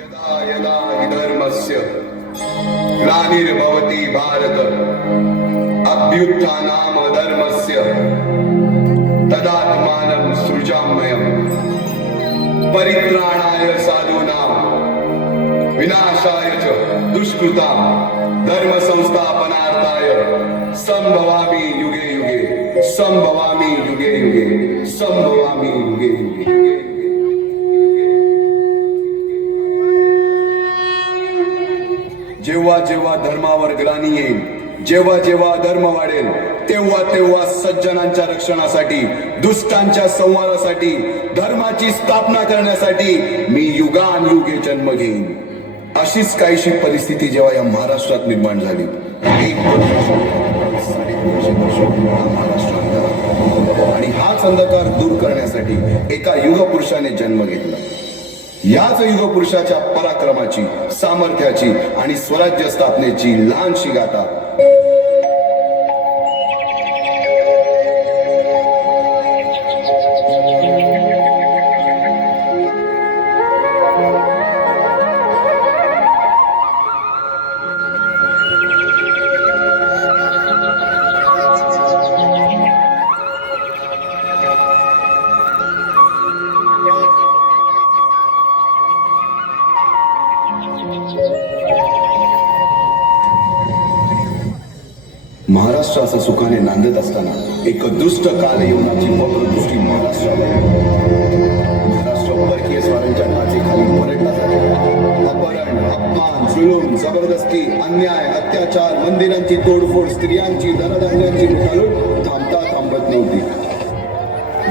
यदा यदा हि धर्मस्य ग्लानिर्भवति भारत अभ्युत्थानाम धर्मस्य तदात्मानं सृजाम्यहम् परित्राणाय साधूनां विनाशाय च दुष्कृतां धर्म संस्थापनार्थाय संभवामि युगे युगे संभवामि युगे युगे संभवामि युगे युगे। जेव्हा जेव्हा धर्मावर ग्लानी येईल, जेव्हा जेव्हा धर्म वाढेल, तेव्हा तेव्हा सज्जनांच्या रक्षणासाठी, दुष्टांच्या संहारासाठी, धर्माची स्थापना करण्यासाठी मी युगानुयुगे जन्म घेईन। अशीच काहीशी परिस्थिती जेव्हा या महाराष्ट्रात निर्माण झाली, एक आणि हाच अंधकार दूर करण्यासाठी एका युगपुरुषाने जन्म घेतला। याच युगपुरुषाच्या पराक्रमाची, सामर्थ्याची आणि स्वराज्य स्थापनेची लहानशी गाथा महाराष्ट्र असं सुखाने नांदत असताना एक दुष्ट काल येऊनाची वक्रदृष्टी महाराष्ट्रावर परकीय स्वारांच्या टाचेखाली परडला जातो। अपहरण, अपमान, जुलूम, जबरदस्ती, अन्याय, अत्याचार, मंदिरांची तोडफोड, स्त्रियांची, धनधान्यांची लुटालूट थांबत नव्हती।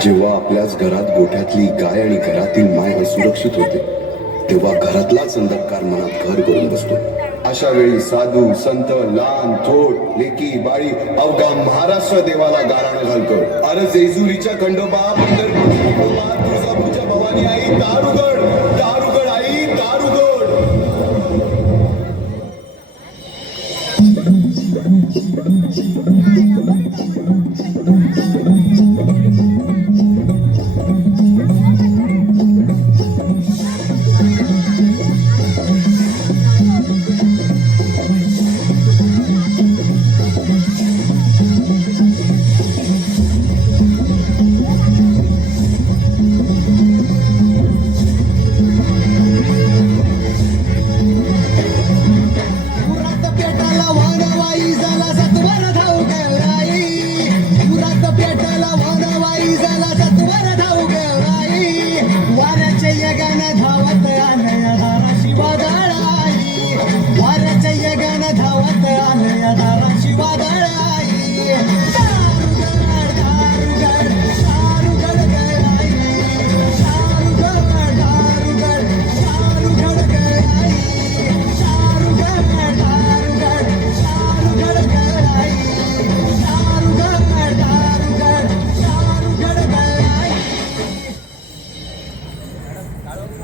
जेव्हा आपल्याच घरात गोठ्यातली गाय आणि घरातील माय असुरक्षित होते, तेव्हा घरातलाच अंधकार मनात घर करून बसतो। अशा वेळी साधू, संत, लहान, थोर, लेकी, बाळी अवघा महाराष्ट्र देवाला गाराणं घालतो। अरे जेजुरीच्या खंडोबा, पंढरपूरच्या खंडोबा, तुळजापूरच्या भवानी आई, दारुगड, दारुगड आई, दारुगड।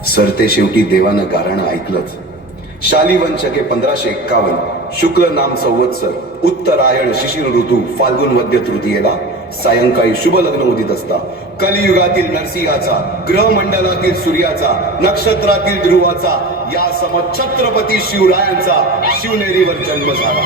सरते शेवटी देवानं गाराणं ऐकलंच। शालिवन शके 1551 शुक्ल नाम संवत्सर उत्तरायण शिशिर ऋतू फाल्गुन वद्य तृतीयेला सायंकाळी शुभ लग्न उदित असता कलियुगातील नरसिंहाचा, ग्रहमंडलातील सूर्याचा, नक्षत्रातील ध्रुवाचा, या सम छत्रपती शिवरायांचा शिवनेरीवर जन्म झाला।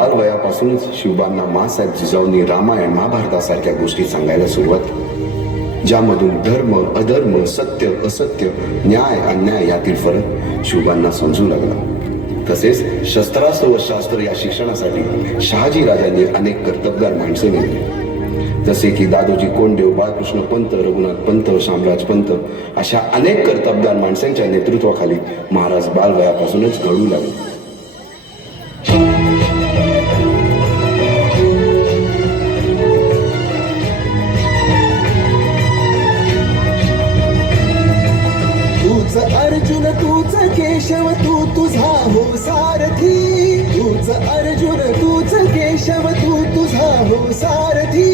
बालवयापासूनच शिवबांना माँसाहेब जिजाऊंनी रामायण महाभारतासारख्या गोष्टी सांगायला सुरुवात केली, ज्यामधून धर्म अधर्म, सत्य असत्य, न्याय अन्याय यातील फरक शिवबांना समजू लागला. तसेच शस्त्रास्त्र व शास्त्र या शिक्षणासाठी शहाजी राजांनी अनेक कर्तबगार माणसे नेमली, जसे की दादोजी कोंडदेव, बाळकृष्ण पंत, रघुनाथ पंत, शामराज पंत अशा अनेक कर्तबगार माणसांच्या नेतृत्वाखाली महाराज बालवयापासूनच घडू लागले. तूच अर्जुन तूच केशव तू तुझा हो सारथी, तूच अर्जुन तूच केशव तू तुझा हो सारथी.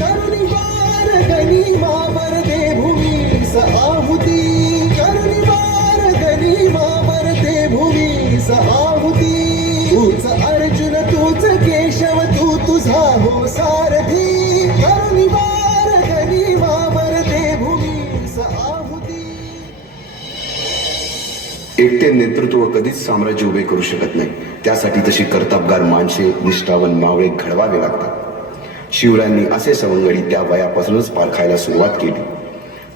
करुणी वार गनिमावर दे भूमीस आहुती, करुणी वार गनिमावर दे भूमीस आहुती. तूच अर्जुन तूच केशव तू तुझा हो सारथी, करुणी वार गनिमावर दे भूमीस आहुती. एकटे नेतृत्व कधीच साम्राज्य उभे करू शकत नाही, त्यासाठी तशी कर्तबगार माणसे, निष्ठावन मावळे घडवावे लागतात. शिवरायांनी असे सवंगडी त्या वयापासूनच पारखायला सुरुवात केली.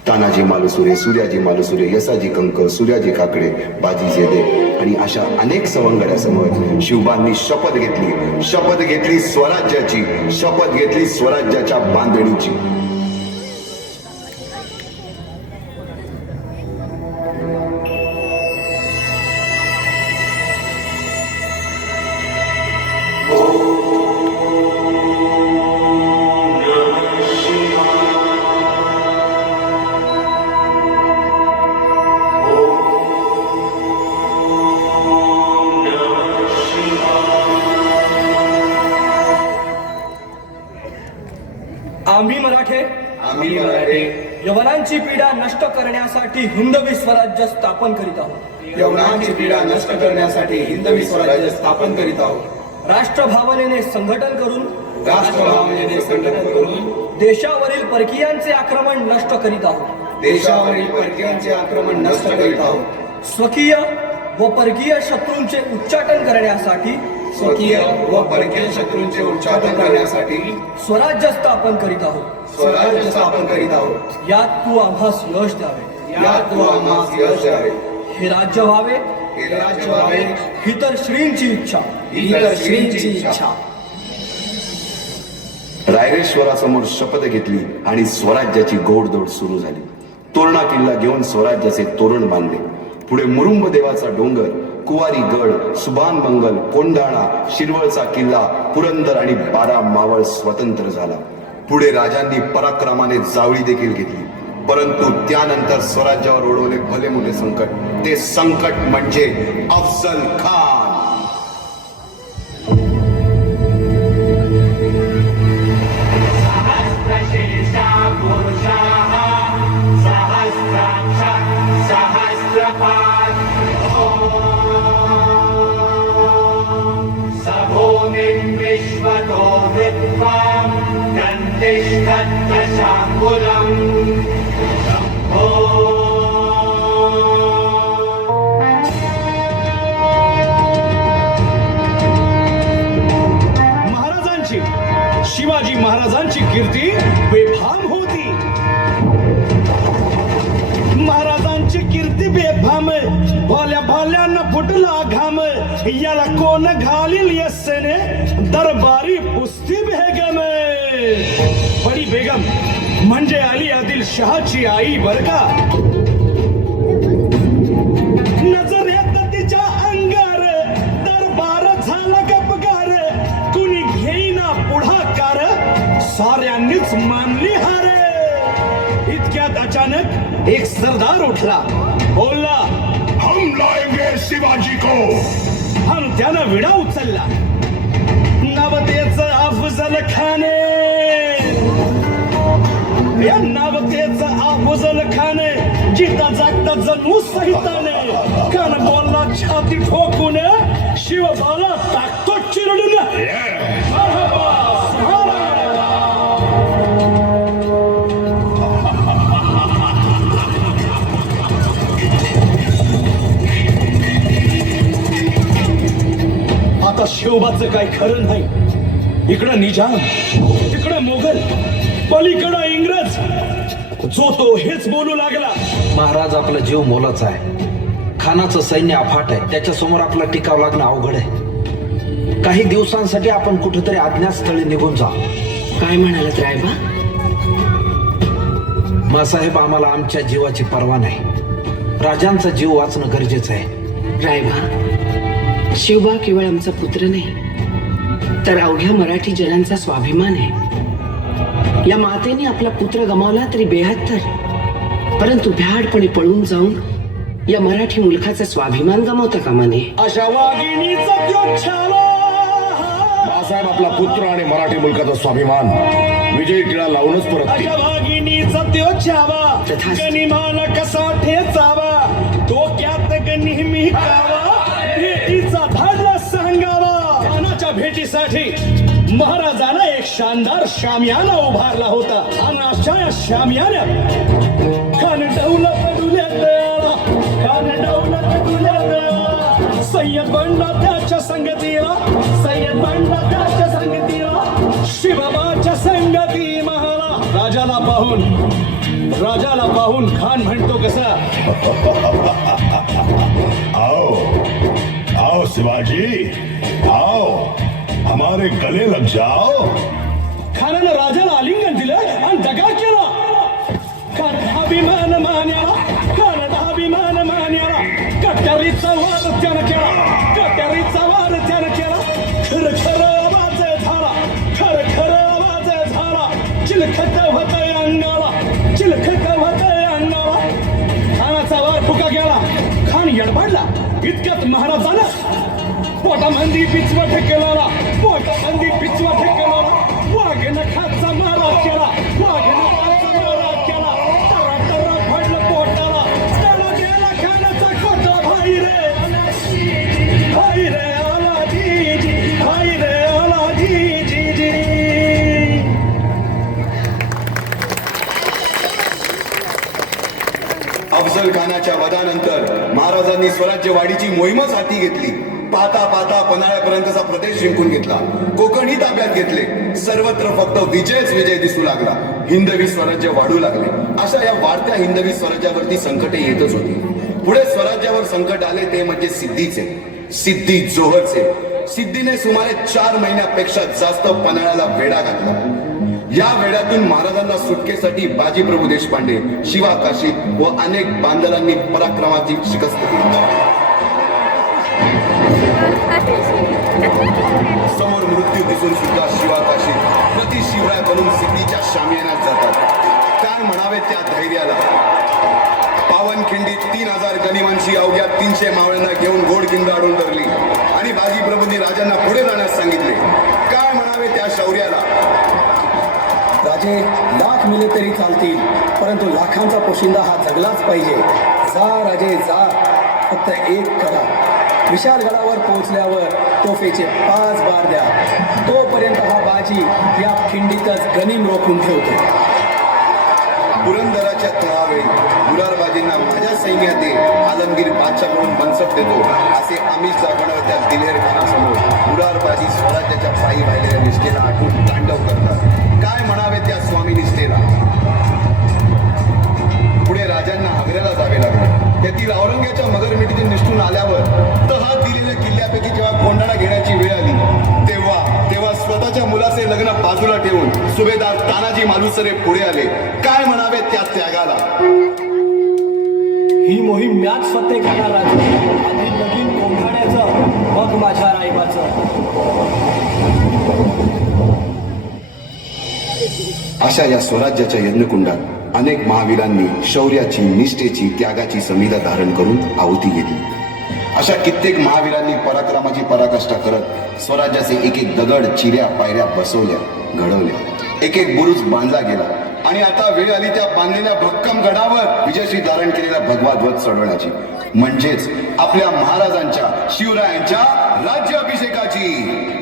तानाजी मालुसुरे, सूर्याजी मालुसुरे, यसाजी कंक, सूर्याजी काकडे, बाजी जेदे आणि अशा अनेक सवंगड्यासमोर शिवबांनी शपथ घेतली स्वराज्याची, शपथ घेतली स्वराज्याच्या बांधणीची. आम्ही मराठे यवनांची पीडा नष्ट करण्यासाठी हिंदवी स्वराज्य स्थापन करीत आहोत. यवनांची पीडा नष्ट करण्यासाठी हिंदवी स्वराज्य स्थापन करीत आहोत. राष्ट्रभावनेने संघटन करून देशावरील परकीयांचे आक्रमण नष्ट करीत आहोत. देशावरील परकीयांचे आक्रमण नष्ट करीत आहोत. स्वकीय व परकीय शत्रूंचे उच्चाटन करण्यासाठी स्वकीय व परकीय शत्रूंचे उच्चाटन करण्यासाठी स्वराज्य स्थापन करीत आहोत. स्वराज्य स्थापन करीत आहोत. यात तू आम्हास यश द्यावे, यात तू आम्हास यश द्यावे. हे राज्य व्हावे, हे राज्य व्हावे, ही तर श्रींची इच्छा, ही तर श्रींची इच्छा. रायरेश्वरासमोर शपथ घेतली आणि स्वराज्याची गोडदोड सुरू झाली. तोरणा किल्ला घेऊन स्वराज्याचे तोरण बांधले. पुढे मुरुंब देवाचा डोंगर, कुवारी गड, सुभान मंगल, कोंढाणा, शिरवळचा किल्ला, पुरंदर आणि 12 मावळ स्वतंत्र झाला. पुढे राजांनी पराक्रमाने जावळी देखील घेतली. परंतु त्यानंतर स्वराज्यावर ओढवले भले मोठे संकट. ते संकट म्हणजे अफजल खान. महाराजांची, शिवाजी महाराजांची कीर्ती बेफाम होती. महाराजांची कीर्ती बेफाम, भोल्या भाल्यानं फुटला घाम. याला कोण घालील यस्सेने, दरबारी पुस्ती बेगम. बडी बेगम म्हणजे अली आदिल शहाची आई बर का. नजर येत तिच्या अंगार, दरबार झाला गपगार. कुणी घेईना पुढाकार, साऱ्यांनीच मानली हार. इतक्यात अचानक एक सरदार उठला, बोलला, हम लाएंगे शिवाजी को. हम त्यानं विडा उचलला. नवतेचं अफजल खाने, या नावतेचं अफजल खाने, जिता जागता जणू सहिताने. कान बोलला छाती ठोकून, शिवबाला टाकतो चिरडून. आता शिवबाचं काय खरं नाही. इकडं निजाम, तिकडं मोगल, पलीकडं इंग्रज. जो तो हेच बोलू लागला. महाराज, आपला जीव मोलाचा आहे. खानाचं सैन्य अफाट आहे. त्याच्यासमोर आपला टिकाव लागणं अवघड आहे. काही दिवसांसाठी आपण कुठेतरी अज्ञातस्थळी निघून जा. काय म्हणालात रायबा? मासाहेब, आम्हाला आमच्या जीवाची पर्वा नाही. राजांचा जीव वाचणं गरजेचं आहे. रायबा, शिवबा केवळ आमचा पुत्र नाही, तर अवघ्या मराठी जनांचा स्वाभिमान आहे. या मातेने आपला पुत्र गमावला तरी बेहत्तर, परंतु भ्याडपणे पळून जाऊन या मराठी मुलखाचा स्वाभिमान गमावता कामा नये. अशा वाघिणीचा त्यो छाला. बाळासाहेब, आपला पुत्र आणि मराठी मुलकाचा स्वाभिमान विजयी टिळा लावूनच परत अशा वाघिणीचा त्यो छावा, तथास्तु. गनिमाला कसा ठेचावा, डोक्यात नेहमी कावा, भेटीचा धाडला सांगावा. खानाच्या भेटीसाठी महाराजांना एक शानदार शामियाना उभारला होता. आणि अशा या शामियान्यात खान डौलत डुल्यात आला, खान डौलत डुल्यात आला. सय्यद बंडा त्याच्या संगतीला, सय्यद बंडा त्याच्या संगतीला, शिवबाच्या संगती महाला. राजाला पाहून खान म्हणतो कसा, आओ आओ शिवाजी, आओ हमारे गले लग जाओ. खानानं राजाला आलिंगन दिलं आणि दगा केला. अभिमान मान्याला, अभिमान मान्याला, कट्यारीचा वाद त्यानं केला, कट्यारीचा वाद त्यानं केला. खर खर आवाज झाला, खर खर आवाज झाला. चिलखत होतय अंगाला, चिलखत होतय अंगाला. खानाचा वार फुका गेला. खान यडबडला. इतक्यात महाराजानं पोटामंदी पिचवट केला, पोटामंदी पिचवट केला. वाघ नखाचा मारा केला, वाघ नखाचा मारा केला. तरा तरा पडलं पोटाला, त्याला गेला खानाचा कोटा. भाई रे आला जी, भाई रे आला जी, भाई रे आला जी. अफजल खानाच्या वधानंतर महाराजांनी स्वराज्य वाढीची मोहीमच हाती घेतली. पाहता पाहता पन्हाळ्यापर्यंतचा प्रदेश जिंकून घेतला. कोकणही ताब्यात घेतले. सर्वत्र फक्त विजयच विजय दिसू लागला. हिंदवी स्वराज्य वाढू लागले. अशा या वाढत्या हिंदवी स्वराज्यावरती संकटे येतच होती. पुढे स्वराज्यावर संकट आले ते म्हणजे सिद्धीचे, सिद्धी जोहरचे. सिद्धीने सुमारे 4 महिन्यापेक्षा जास्त पन्हाळ्याला वेढा घातला. या वेड्यातून महाराजांना सुटकेसाठी बाजीप्रभू देशपांडे, शिवा काशीद व अनेक बांधवांनी पराक्रमाची शिकस्त केली. समोर मृत्यू दिसून सुद्धा शिवा काशीद प्रति शिवराय बनून सिद्धीच्या शामियानात जातात. काय म्हणावे त्या धैर्याला. पावनखिंडीत 3000 गनिमांशी अवघ्या 300 मावळ्यांना घेऊन गोडखिंड अडून धरली आणि बाजीप्रभूंनी राजांना पुढे जाण्यास सांगितले. काय म्हणावे त्या शौर्याला. राजे लाख मिले तरी चालतील, परंतु लाखांचा पोशिंदा हा जगलाच पाहिजे. जा राजे जा, फक्त एक करा. विशालगडावर पोहोचल्यावर तोफेचे 5 बार द्या. तोपर्यंत हा बाजी या खिंडीतच गनिम रोखून ठेवतो. पुरंदराच्या तळावेळी मुरारबाजींना माझ्या सैन्यात दे, आलमगीर बादशाह म्हणून मनसब देतो असे आमिष दाखवणाऱ्या त्या दिलेर खानासमोर मुरारबाजी स्वराज्याच्या पायी वाहिलेल्या निष्ठेला आठवून तांडव करतात. काय म्हणावे त्या स्वामी निष्ठेला. पुढे राजांना आग्र्याला जावे लागले. त्यातील औरंग्याच्या मगरमिठीतून निष्ठून आल्यावर तहात दिलेल्या किल्ल्यापैकी जेव्हा कोंडाणा घेण्याची वेळ आली तेव्हा स्वतःच्या मुलाचे लग्न बाजूला ठेवून सुभेदार तानाजी मालुसरे पुढे आले. काय म्हणावे त्या त्यागाला. ही मोहीम मॅच फत्ते करणार राजे. आधी लगीन कोंढाण्याचं, मग माझ्या रायबाचं. अशा या स्वराज्याच्या यज्ञकुंडात अनेक महावीरांनी शौर्याची, निष्ठेची, त्यागाची समिधा धारण करून आहुती घेतली. अशा कित्येक महावीरांनी पराक्रमाची पराकाष्ठा करत स्वराज्याचे एक एक दगड, चिऱ्या, पायऱ्या बसवल्या, घडवल्या. एक एक बुरुज बांधला गेला आणि आता वेळ आली त्या बांधलेल्या भक्कम गडावर विजयश्री धारण केलेला भगवा ध्वज चढवण्याची, म्हणजेच आपल्या महाराजांच्या, शिवरायांच्या राज्याभिषेकाची.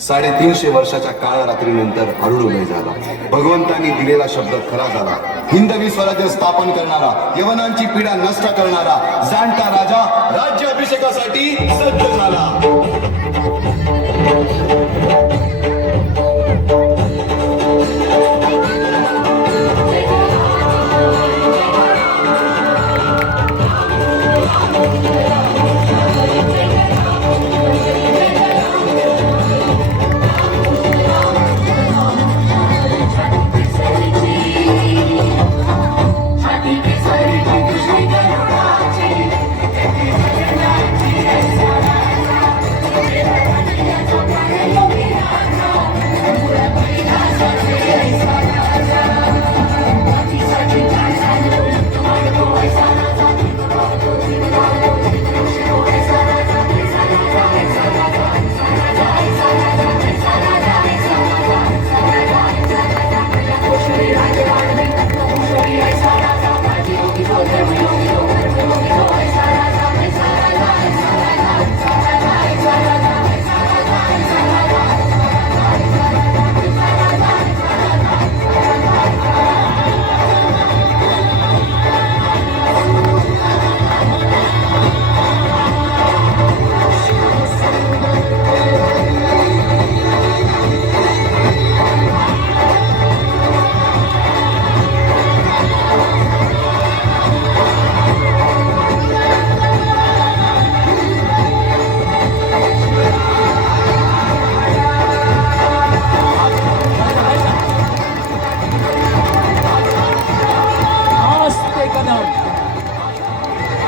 350 वर्षाच्या काळा रात्रीनंतर आरूढ उदय झाला. भगवंतांनी दिलेला शब्द खरा झाला. हिंदवी स्वराज्य स्थापन करणारा, यवनांची पीडा नष्ट करणारा जाणता राजा राज्याभिषेकासाठी सज्ज झाला.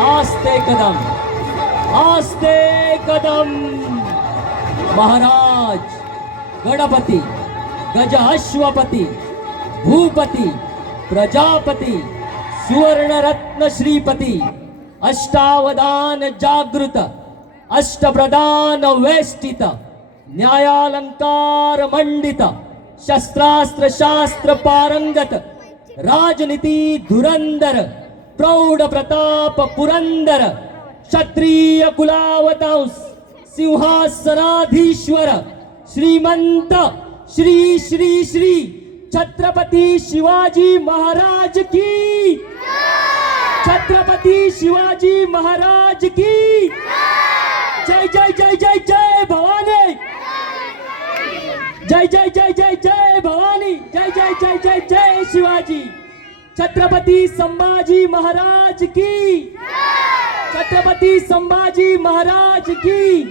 आस्ते कदम, आस्ते कदम. महाराज गणपती, गज अश्वपती, भूपती, प्रजापती, सुवर्णरत्न श्रीपती, अष्टावधान जागृत, अष्टप्रधान वेष्टित, न्यायालंकार मंडित, शस्त्रास्त्र शास्त्र पारंगत, राजनीती धुरंदर, प्रौढ प्रताप पुरंदर, क्षत्रिय कुलावतांस, सिंहासनाधीश्वर, श्रीमंत श्री श्री श्री छत्रपती शिवाजी महाराज की, छत्रपती शिवाजी महाराज की जय जय जय जय जय भवानी, जय जय जय जय जय भवानी, जय जय जय जय जय शिवाजी. छत्रपती संभाजी महाराज की, छत्रपती संभाजी महाराज की.